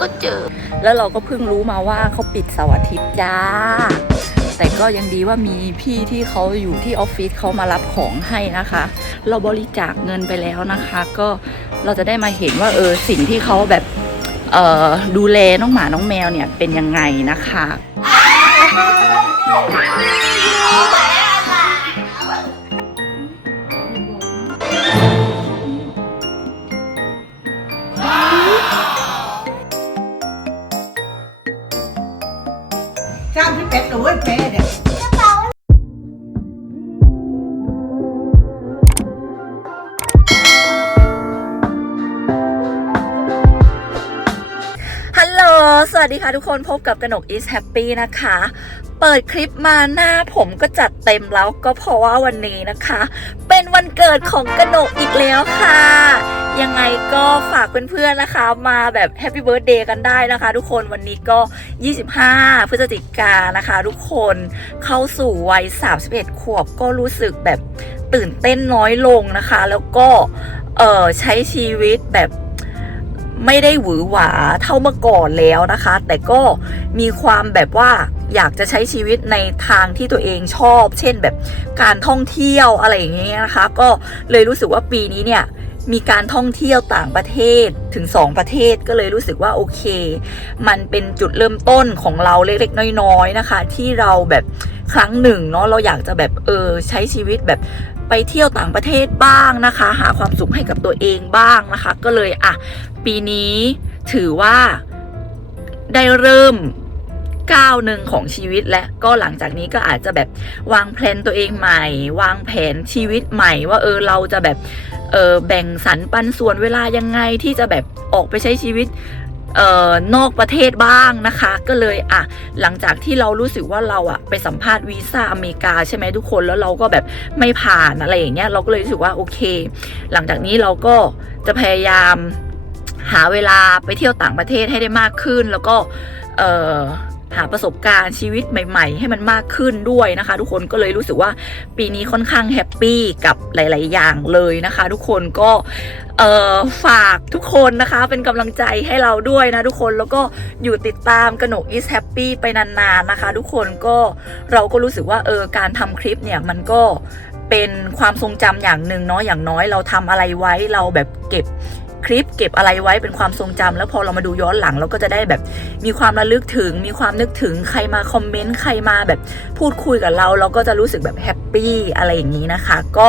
ก็เจอ แล้วเราก็เพิ่งรู้มาว่าเขาปิดเสาร์อาทิตย์จ้า แต่ก็ยังดีว่ามีพี่ที่เขาอยู่ที่ออฟฟิศเขามารับของให้นะคะ เราบริจาคเงินไปแล้วนะคะ ก็เราจะได้มาเห็นว่าเออสิ่งที่เขาแบบเอ่อดูแลน้องหมาน้องแมวเนี่ยเป็นยังไงนะคะ ข้ามพี่เป็ดเลยเป๊ะเนี่ยฮัลโหล สวัสดีค่ะทุกคนพบกับกนก is happy นะคะ เปิดคลิปมาหน้าผมก็จัดเต็มแล้วก็เพราะว่าวันนี้นะคะ เป็นวันเกิดของกนกอีกแล้วค่ะ ยังไงก็ฝากเพื่อนๆนะคะมาแบบแฮปปี้เบิร์ a เดย์กันได้นะคะ ทุกคนวันนี้ก็ 25 พฤศจิกายนนะคะ ทุกคนเข้าสู่วัย 31 ขวบก็รู้สึกแบบตื่นเต้นน้อยลงนะคะ แล้วก็เออใช้ชีวิตแบบ ไม่ได้หวือหวาเท่าเมื่อก่อนแล้วนะคะ แต่ก็มีความแบบว่าอยากจะใช้ชีวิตในทางที่ตัวเองชอบ เช่นแบบการท่องเที่ยวอะไรอย่างเงี้ยนะคะ ก็เลยรู้สึกว่าปีนี้เนี่ยมีการท่องเที่ยวต่างประเทศถึง 2 ประเทศก็เลยรู้สึกว่าโอเค มันเป็นจุดเริ่มต้นของเราเล็กๆน้อยๆนะคะ ที่เราแบบครั้งหนึ่งเนาะเราอยากจะแบบเออใช้ชีวิตแบบ ไปเที่ยวต่างประเทศบ้างนะคะ หาความสุขให้กับตัวเองบ้างนะคะ ก็เลยอะปีนี้ถือว่าได้เริ่มก้าวหนึ่งของชีวิตและก็หลังจากนี้ก็อาจจะแบบวางแผนตัวเองใหม่ วางแผนชีวิตใหม่ ว่าเออเราจะแบบเออแบ่งสรรปันส่วนเวลายังไงที่จะแบบออกไปใช้ชีวิต ออนอกประเทศบ้างนะคะ ก็เลยอะหลังจากที่เรารู้สึกว่าเราอะไปสัมภาษณ์วีซ่าอเมริกาใช่ไหมทุกคนแล้วเราก็แบบไม่ผ่านอะไรอย่างเงี้ยเราก็เลยรู้สึกว่าโอเค หลังจากนี้เราก็จะพยายามหาเวลาไปเที่ยวต่างประเทศให้ได้มากขึ้นแล้วก็เออ หาประสบการณ์ชีวิตใหม่ ๆ ให้มันมากขึ้นด้วยนะคะ ทุกคนก็เลยรู้สึกว่าปีนี้ค่อนข้างแฮปปี้กับหลาย ๆ อย่างเลยนะคะ ทุกคนก็เอ่อฝากทุกคนนะคะ เป็นกำลังใจให้เราด้วยนะทุกคนแล้วก็อยู่ติดตามกระหนก is happy ไปนานๆนะคะ ทุกคนก็เราก็รู้สึกว่าเออการทำคลิปเนี่ยมันก็เป็นความทรงจำอย่างหนึ่งเนาะอย่างน้อยเราทำอะไรไว้เราแบบเก็บ คลิปเก็บอะไรไว้เป็นความทรงจำแล้วพอเรามาดูย้อนหลังเราก็จะได้แบบมีความระลึกถึง มีความนึกถึงใครมาคอมเมนต์ใครมาแบบพูดคุยกับเรา เราก็จะรู้สึกแบบแฮปปี้อะไรอย่างนี้นะคะ ก็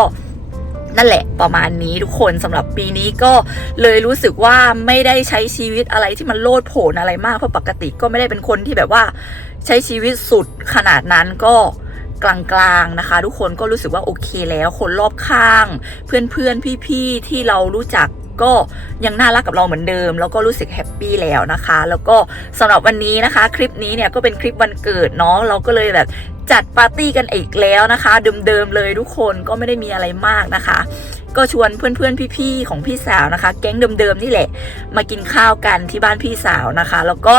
นั่นแหละประมาณนี้ทุกคนสำหรับปีนี้ก็เลยรู้สึกว่าไม่ได้ใช้ชีวิตอะไรที่มันโลดโผนอะไรมากเพราะปกติก็ไม่ได้เป็นคนที่แบบว่าใช้ชีวิตสุดขนาดนั้นก็กลางๆนะคะ ทุกคนก็รู้สึกว่าโอเคแล้วคนรอบข้าง เพื่อนๆพี่ๆที่เรารู้จัก ก็ยังน่ารักกับเราเหมือนเดิม แล้วก็รู้สึกแฮปปี้แล้วนะคะ แล้วก็สำหรับวันนี้นะคะ คลิปนี้เนี่ยก็เป็นคลิปวันเกิดเนาะเราก็เลยแบบจัดปาร์ตี้กันอีกแล้วนะคะ เดิมๆเลยทุกคนก็ไม่ได้มีอะไรมากนะคะ ก็ชวนเพื่อนๆพี่ๆของพี่สาวนะคะ แก๊งเดิมๆนี่แหละ มากินข้าวกันที่บ้านพี่สาวนะคะ แล้วก็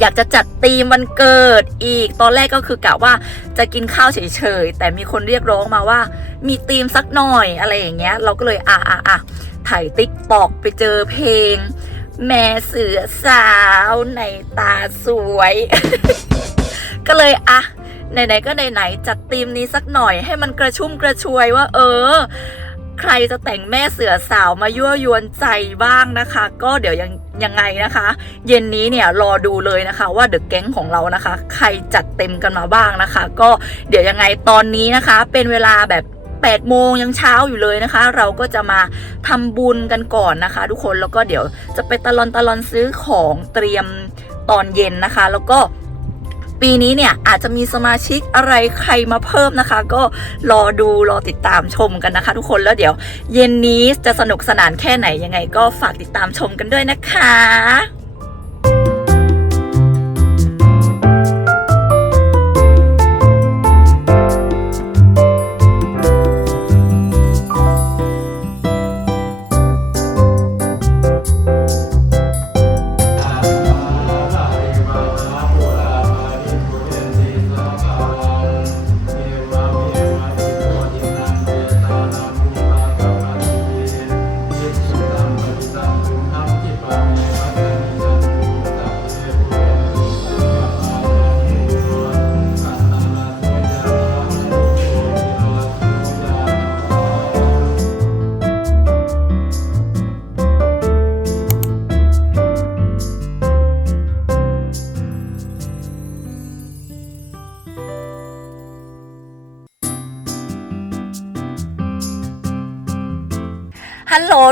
อยากจะจัดธีมวันเกิดอีก ตอนแรกก็คือกะว่าจะกินข้าวเฉยๆ แต่มีคนเรียกร้องมาว่า มีธีมสักหน่อยอะไรอย่างเงี้ย เราก็เลยอะอะอะถ่ายติ๊กตอกไปเจอเพลง แม่เสือสาวในตาสวย ก็เลยอะไหนๆก็ไหนๆจัดธีมนี้สักหน่อยให้มันกระชุ่มกระชวยว่า เออ ใครจะแต่งแม่เสือสาวมายั่วยวนใจบ้างนะคะ ก็เดี๋ยวยังยังไงนะคะ เย็นนี้เนี่ยรอดูเลยนะคะว่าเดอะแก๊งของเรานะคะ ใครจัดเต็มกันมาบ้างนะคะ ก็เดี๋ยวยังไงตอนนี้นะคะ เป็นเวลาแบบ8โมงยังเช้าอยู่เลยนะคะ เราก็จะมาทำบุญกันก่อนนะคะ ทุกคนแล้วก็เดี๋ยวจะไปตะลอนตะลอนซื้อของเตรียมตอนเย็นนะคะ แล้วก็ ปีนี้เนี่ยอาจจะมีสมาชิกอะไรใครมาเพิ่มนะคะ ก็รอดูรอติดตามชมกันนะคะ ทุกคนแล้วเดี๋ยว เย็นนี้จะสนุกสนานแค่ไหนยังไง ก็ฝากติดตามชมกันด้วยนะคะ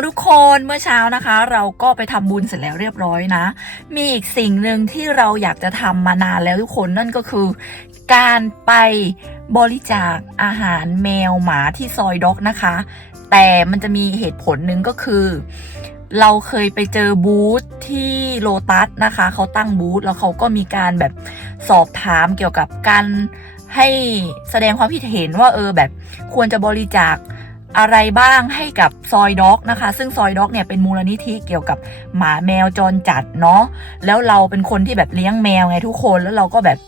ทุกคนเมื่อเช้านะคะ เราก็ไปทำบุญเสร็จแล้วเรียบร้อยนะ มีอีกสิ่งหนึ่งที่เราอยากจะทำมานานแล้วทุกคนนั่นก็คือ การไปบริจาคอาหารแมวหมาที่ซอยด็อกนะคะ แต่มันจะมีเหตุผลหนึ่งก็คือ เราเคยไปเจอบูธที่โลตัสนะคะ เขาตั้งบูธแล้วเขาก็มีการแบบสอบถามเกี่ยวกับการให้แสดงความคิดเห็นว่าเออแบบควรจะบริจาค อะไรบ้างให้กับซอยด็อกนะคะ ซึ่งซอยด็อกเนี่ยเป็นมูลนิธิเกี่ยวกับหมาแมวจรจัดเนาะแล้วเราเป็นคนที่แบบเลี้ยงแมวไงทุกคนแล้วเราก็แบบ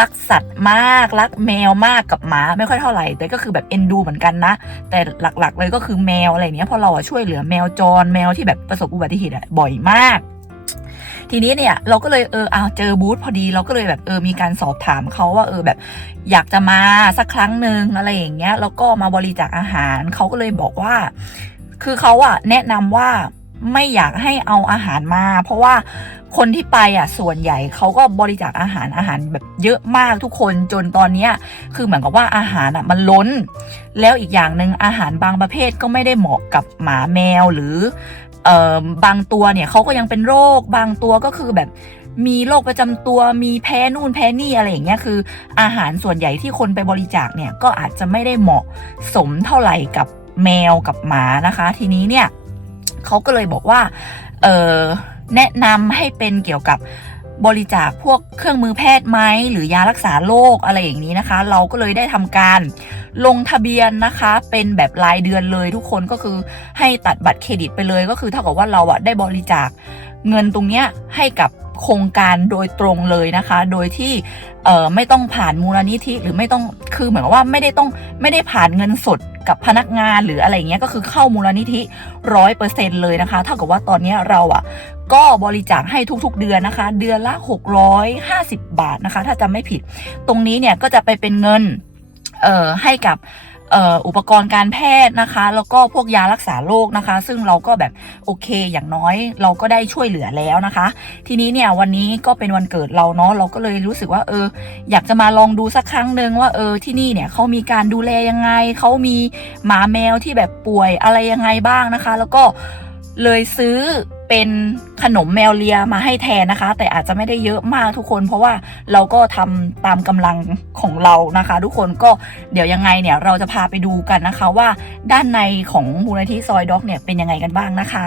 รักสัตว์มากรักแมวมากกับหมาไม่ค่อยเท่าไหร่ แต่ก็คือแบบเอ็นดูเหมือนกันนะ แต่หลักๆเลยก็คือแมวอะไรเนี้ยพราะเราอะช่วยเหลือแมวจรแมวที่แบบประสบอุบัติเหตุอะบ่อยมาก ทีนี้เนี่ยเราก็เลยเออเอาเจอบูธพอดีเราก็เลยแบบเออมีการสอบถามเขาว่าเออแบบ อยากจะมาสักครั้งหนึ่งอะไรอย่างเงี้ยแล้วก็มาบริจาคอาหารเขาก็เลยบอกว่า คือเขาอะแนะนำว่าไม่อยากให้เอาอาหารมา เพราะว่าคนที่ไปอะส่วนใหญ่เขาก็บริจาคอาหารอาหารแบบเยอะมากทุกคนจนตอนเนี้ยคือเหมือนกับว่าอาหารอะมันล้น แล้วอีกอย่างหนึ่งอาหารบางประเภทก็ไม่ได้เหมาะกับหมาแมวหรือ เอ่อบางตัวเนี่ยเขาก็ยังเป็นโรค บางตัวก็คือแบบมีโรคประจำตัวมีแพ้นู่นแพ้นี่อะไรอย่างเงี้ยคือ อาหารส่วนใหญ่ที่คนไปบริจาคเนี่ยก็อาจจะไม่ได้เหมาะสมเท่าไหร่กับแมวกับหมานะคะ ทีนี้เนี่ยเขาก็เลยบอกว่า เออแนะนำให้เป็นเกี่ยวกับ บริจาคพวกเครื่องมือแพทย์ไหมหรือยารักษาโรคอะไรอย่างนี้นะคะ เราก็เลยได้ทำการลงทะเบียนนะคะ เป็นแบบรายเดือนเลยทุกคนก็คือให้ตัดบัตรเครดิตไปเลยก็คือเท่ากับว่าเราอะได้บริจาคเงินตรงเนี้ยให้กับโครงการโดยตรงเลยนะคะ โดยที่ไม่ต้องผ่านมูลนิธิหรือไม่ต้องคือเหมือนกับว่าไม่ได้ต้องไม่ได้ผ่านเงินสด กับพนักงานหรืออะไรเงี้ยก็คือเข้ามูลนิธิร้อยเปอร์เซ็นเลยนะคะ เท่ากับว่าตอนนี้เราอะก็บริจาคให้ทุกๆเดือนนะคะ เดือนละ 650 บาทนะคะ ถ้าจำไม่ผิด ตรงนี้เนี่ยก็จะไปเป็นเงินเอ่อให้กับ อุปกรณ์การแพทย์นะคะ แล้วก็พวกยารักษาโรคนะคะ ซึ่งเราก็แบบโอเคอย่างน้อยเราก็ได้ช่วยเหลือแล้วนะคะ ทีนี้เนี่ยวันนี้ก็เป็นวันเกิดเราเนาะเราก็เลยรู้สึกว่าเออ อยากจะมาลองดูสักครั้งหนึ่งว่าเออที่นี่เนี่ยเขามีการดูแลยังไงเขามีหมาแมวที่แบบป่วยอะไรยังไงบ้างนะคะ แล้วก็เลยซื้อ เป็นขนมแมวเลียมาให้แทนนะคะ แต่อาจจะไม่ได้เยอะมากทุกคน เพราะว่าเราก็ทำตามกำลังของเรานะคะ ทุกคนก็เดี๋ยวยังไงเนี่ยเราจะพาไปดูกันนะคะว่าด้านในของมูลนิธิซอยด็อกเนี่ยเป็นยังไงกันบ้างนะคะ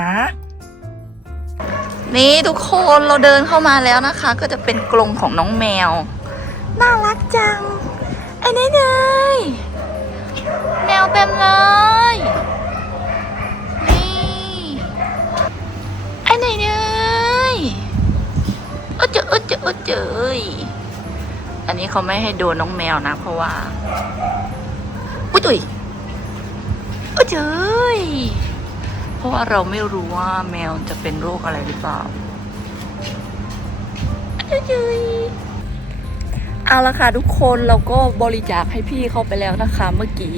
นี่ทุกคนเราเดินเข้ามาแล้วนะคะ ก็จะเป็นกรงของน้องแมว น่ารักจังไอ้นี่เลยแมวเต็มเลย ไอ้หนเลยโอ้เจอโอ้เจอโอ้เจออันนี้เขาไม่ให้โดนน้องแมวนะ เพราะว่า อุ้ยตุยโอ้เจอเพราะว่าเราไม่รู้ว่าแมวจะเป็นโรคอะไรหรือเปล่าโอ้เจอเอาละค่ะทุกคนเราก็บริจาคให้พี่เขาไปแล้วนะคะเมื่อกี้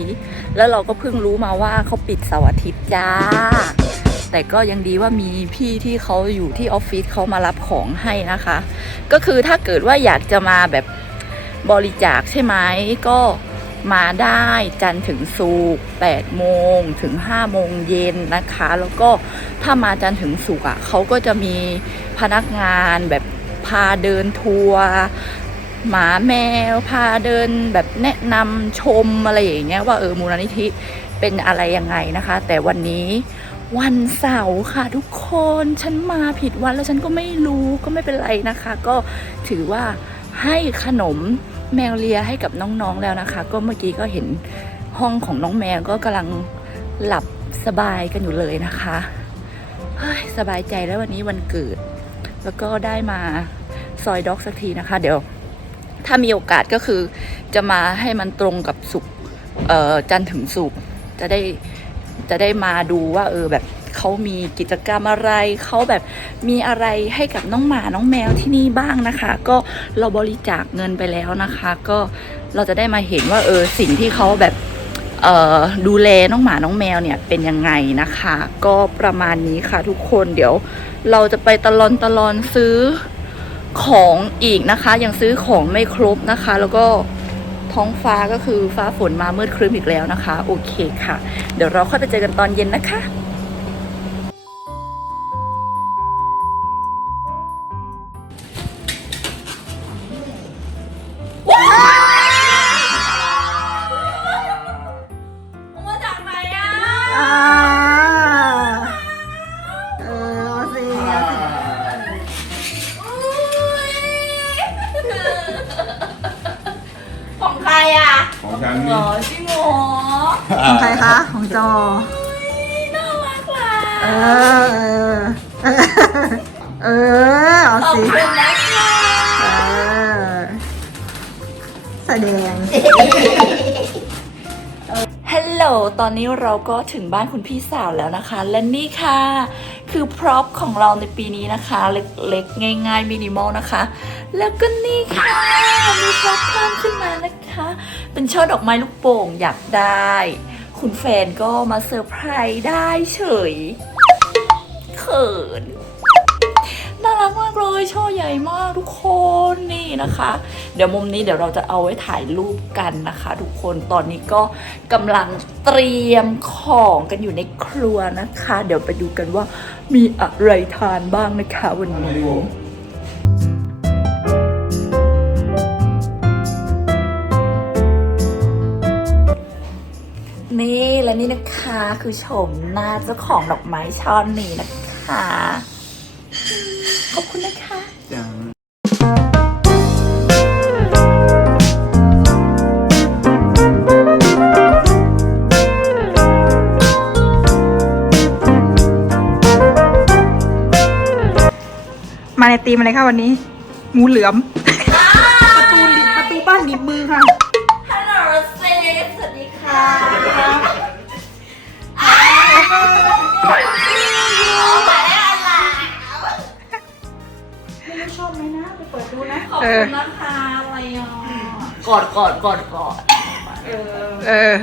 แล้วเราก็เพิ่งรู้มาว่าเขาปิดเสาร์อาทิตย์จ้า แต่ก็ยังดีว่ามีพี่ที่เขาอยู่ที่ออฟฟิศเขามารับของให้นะคะ ก็คือถ้าเกิดว่าอยากจะมาแบบบริจาคใช่ไหมก็มาได้จันทร์ถึงศุกร์8โมงถึง5โมงเย็นนะคะ แล้วก็ถ้ามาจันทร์ถึงศุกร์อะเขาก็จะมีพนักงานแบบพาเดินทัวร์หมาแมวพาเดินแบบแนะนำชมอะไรอย่างเงี้ยว่าเออมูลนิธิเป็นอะไรยังไงนะคะ แต่วันนี้ วันเสาร์ค่ะทุกคนฉันมาผิดวันแล้วฉันก็ไม่รู้ก็ไม่เป็นไรนะคะ ก็ถือว่าให้ขนมแมวเลียให้กับน้องๆแล้วนะคะ ก็เมื่อกี้ก็เห็นห้องของน้องแมวก็กำลังหลับสบายกันอยู่เลยนะคะเฮ้ยสบายใจแล้ววันนี้วันเกิด แล้วก็ได้มาซอยด็อกสักทีนะคะ เดี๋ยว ถ้ามีโอกาสก็คือจะมาให้มันตรงกับสุกจันถึงสุกจะได้ จะได้มาดูว่าเออแบบเขามีกิจกรรมอะไร เขาแบบมีอะไรให้กับน้องหมาน้องแมวที่นี่บ้างนะคะ ก็เราบริจาคเงินไปแล้วนะคะ ก็เราจะได้มาเห็นว่าเออสิ่งที่เขาแบบเออดูแลน้องหมาน้องแมวเนี่ยเป็นยังไงนะคะ ก็ประมาณนี้ค่ะทุกคนเดี๋ยวเราจะไปตะลอนตะลอนซื้อของอีกนะคะ ยังซื้อของไม่ครบนะคะ แล้วก็ ท้องฟ้าก็คือฟ้าฝนมามืดครึ้มอีกแล้วนะคะ โอเคค่ะ เดี๋ยวเราค่อยไปเจอกันตอนเย็นนะคะคะ ลตอนนี้เราก็ถึงบ้านคุณพี่สาวแล้วนะคะ และนี่ค่ะ คือพร็อพของเราในปีนี้นะคะ เล็กๆ ง่ายๆ มินิมอลนะคะ แล้วก็นี่ค่ะ มีพร็อพเพิ่มขึ้นมานะคะ เป็นช่อดอกไม้ลูกโป่งอยากได้ คุณแฟนก็มาเซอร์ไพรส์ได้เฉย เขิน รักมากเลยช่อใหญ่มากทุกคนนี่นะคะ เดี๋ยวมุมนี้เดี๋ยวเราจะเอาไว้ถ่ายรูปกันนะคะ ทุกคนตอนนี้ก็กำลังเตรียมของกันอยู่ในครัวนะคะ เดี๋ยวไปดูกันว่ามีอะไรทานบ้างนะคะวันนี้นี่และนี่นะคะคือโฉมหน้าเจ้าของดอกไม้ช่อนี้นะคะ ตีมอะไรคะวันนี้งูเหลือม ประตูประตูบ้านหนีบมือค่ะ ฮัลโหลเซสวัสดีค่ะหมายเลขอะไรไม่รู้ชอบไหมนะไปเปิดดูนะขอบคุณนะคะอะไรอะกอดกอดกอดกอดเออเออ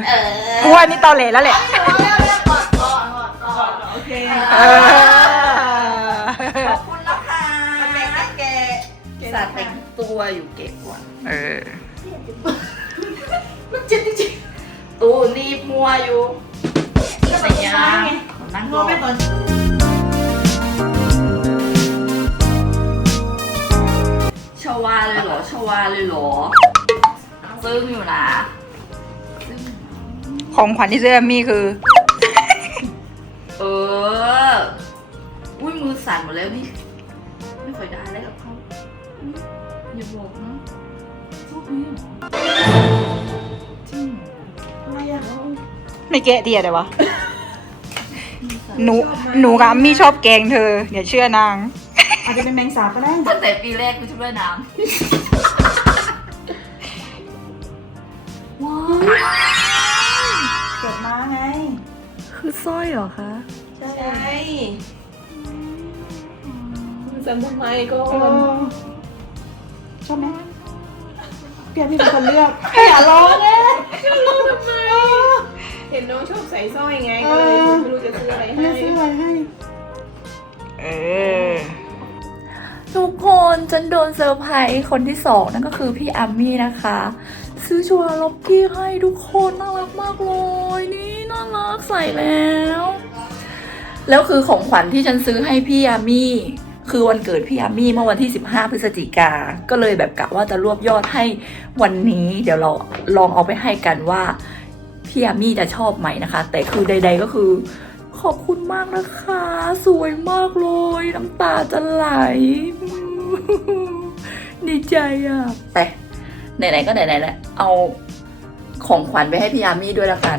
กูว่านี่ตอเหล่แล้วแหละ เรียกเรียกกอดกอดกอดกอด โอเค เออ สาห์แต่งตัวอยู่เก็บวันเออ มันเจ็บจริงตู้รีบมัวอยู่อะไรเงี้ยนั่งๆงรออไปก่อนชวาเลยเหรอชวาเลยเหรอซึ่งอยู่นะของขวัญที่ซื้อแอมมี่คือ เออ อุ้ยมือสั่นหมดแล้วนี่ ไม่ค่อยได้ อย่าบอกนะชอบนี้เหรอจริงเหรออะไรอะไม่แกะเดียแต่วะมือสั่นหนู หนูกับอามี่ชอบแกล้งเธออย่าเชื่อนาง อาจจะเป็นแมงสาบก็ได้ตั้งแต่ปีแรกกูชุดว่ายน้ำว้าวเกิดมาไง คือสร้อยเหรอคะ ใช่จำทำไมก็ เออ ชอบไหมพี่พี่เป็นคนเลือกอย่าร้องนะเห็นน้องชอบใส่สร้อยไงก็เลยไม่รู้จะซื้ออะไรให้ไม่ซื้ออะไรให้เออทุกคนฉันโดนเซอร์ไพรส์คนที่สองนั่นก็คือพี่อามี่นะคะ ซื้อชัวร์ล็อกกี้ให้ทุกคนน่ารักมากเลย นี่น่ารักใส่แล้ว แล้วคือของขวัญที่ฉันซื้อให้พี่อามี่ คือวันเกิดพี่อามี่เมื่อวันที่ 15 พฤศจิกา ก็เลยแบบกะว่าจะรวบยอดให้วันนี้เดี๋ยวเราลองเอาไปให้กันว่าพี่อามี่จะชอบไหมนะคะ แต่คือใด ๆก็คือ ขอบคุณมากนะคะ สวยมากเลย น้ำตาจะไหลดีใจอะแต่ไหนๆก็ไหนๆแล้วเอาของขวัญไปให้พี่ยามี่ด้วยละกัน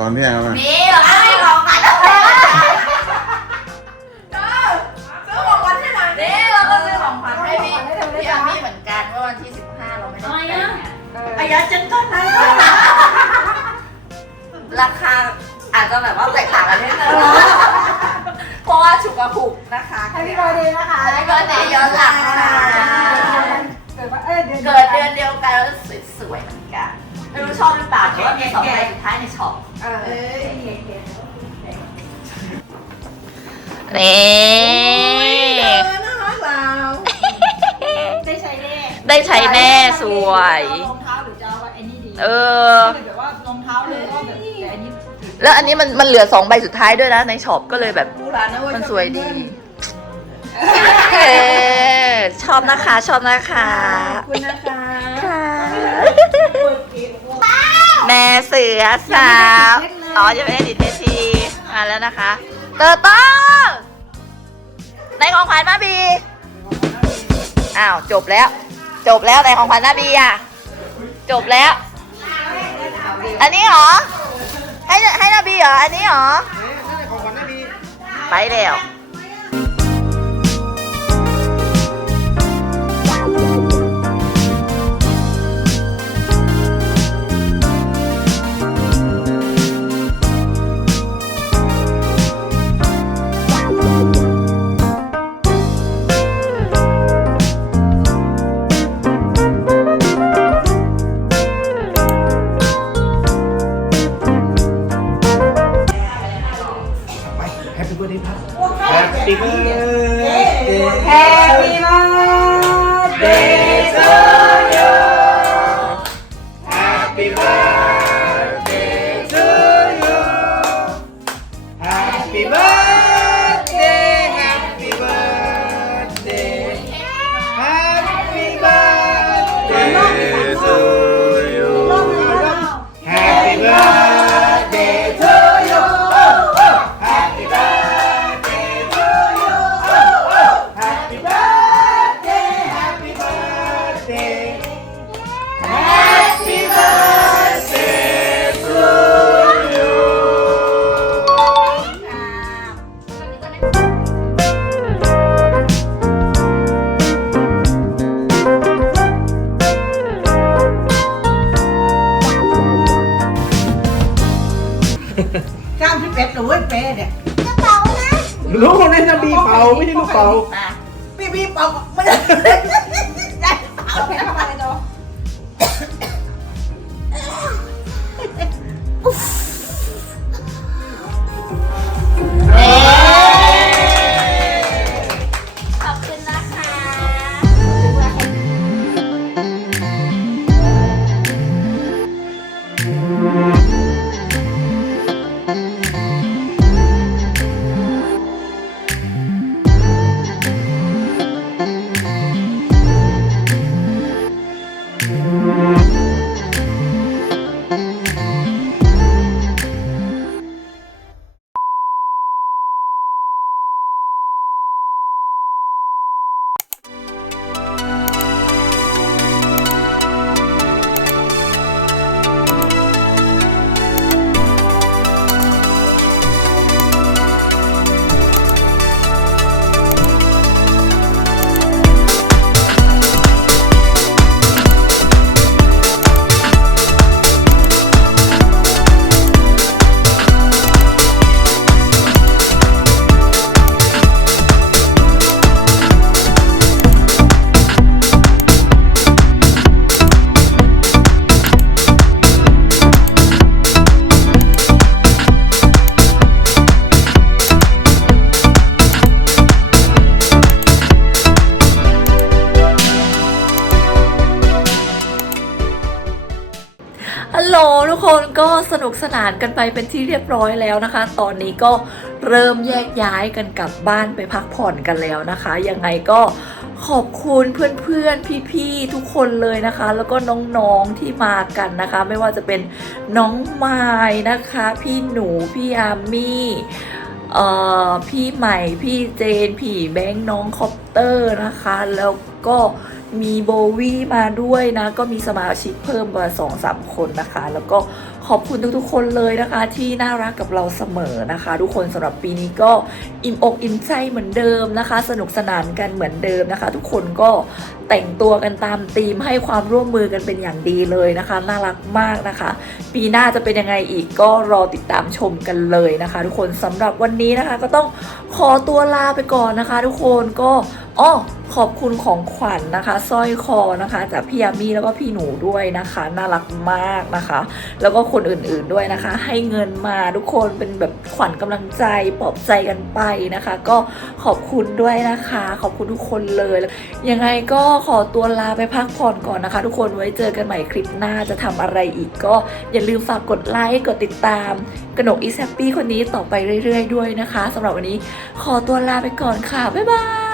ตอนนี้เอามานี่เราก็ให้ของขวัญแล้วซื้อของขวัญให้หน่อยนี่เราก็ซื้อของขวัญให้พี่พี่ยามี่เหมือนกันเมื่อวันที่ 15 เราไม่ได้ไปเนี่ยอายาจังก็นะราคาอาจจะแบบว่าแตกต่างกันนิดนึงเพราะว่าฉุกกระหุกนะคะให้พี่บอยดีนะคะให้เกิดเดือนย้อนหลังค่ะเกิดว่าเออเดือนเกิดเดือนเดียวกันแล้วสวยๆเหมือนกันไม่รู้ชอบหรือเปล่าแต่ว่ามีสองใบสุดท้ายในช็อป เออนี่น่ารักเปล่าได้ใช้แน่ได้ใช้แน่สวยเอารองเท้าหรือจะเอาไอ้นี่ดีเออ แบบว่ารองเท้าเลยก็แบบแต่อันนี้แล้วอันนี้มันมันเหลือสองใบสุดท้ายด้วยนะในช็อปก็เลยแบบดูหลานนะเว่ามันสวยดี เออชอบนะคะ ชอบนะคะ ขอบคุณนะคะค่ะแม่เสือสาวอ๋อยังไม่ได้ติดเททีมาแล้วนะคะเตอร์โต้ในของขวัญมาบีอ้าวจบแล้ว จบแล้วแต่ของขวัญนาบีอะจบแล้ว อันนี้เหรอให้ให้นาบีเหรออันนี้เหรอไปแล้ว นุกสนานกันไปเป็นที่เรียบร้อยแล้วนะคะ ตอนนี้ก็เริ่มแยกย้ายกันกลับบ้านไปพักผ่อนกันแล้วนะคะ ยังไงก็ขอบคุณเพื่อนๆ พี่ๆ ทุกคนเลยนะคะ แล้วก็น้องๆ ที่มากันนะคะ ไม่ว่าจะเป็นน้องไม้นะคะ พี่หนู พี่อาร์มี่เอ่อพี่ใหม่ พี่เจน พี่แบงค์ น้องคอปเตอร์นะคะ แล้วก็มีโบวี่มาด้วยนะ ก็มีสมาชิกเพิ่มมาสองสามคนนะคะ แล้วก็ ขอบคุณทุกๆ คนเลยนะคะ ที่น่ารักกับเราเสมอนะคะ ทุกคนสำหรับปีนี้ก็อิ่มอกอิ่มใจเหมือนเดิมนะคะ สนุกสนานกันเหมือนเดิมนะคะ ทุกคนก็แต่งตัวกันตามธีมให้ความร่วมมือกันเป็นอย่างดีเลยนะคะ น่ารักมากนะคะ ปีหน้าจะเป็นยังไงอีกก็รอติดตามชมกันเลยนะคะ ทุกคนสำหรับวันนี้นะคะ ก็ต้องขอตัวลาไปก่อนนะคะ ทุกคนก็อ้อขอบคุณของขวัญนะคะสร้อยคอนะคะ จากพี่ยามีแล้วก็พี่หนูด้วยนะคะ น่ารักมากนะคะ แล้วก็คนนอื่นๆด้วยนะคะ ให้เงินมาทุกคนเป็นแบบขวัญกำลังใจปลอบใจกันไปนะคะ ก็ขอบคุณด้วยนะคะ ขอบคุณทุกคนเลย ยังไงก็ขอตัวลาไปพักผ่อนก่อนนะคะ ทุกคนไว้เจอกันใหม่คลิปหน้าจะทำอะไรอีกก็อย่าลืมฝากกดไลค์กดติดตามกนกอีแซปปี้คนนี้ต่อไปเรื่อย ๆ ด้วยนะคะสำหรับวันนี้ขอตัวลาไปก่อนค่ะบ๊ายบาย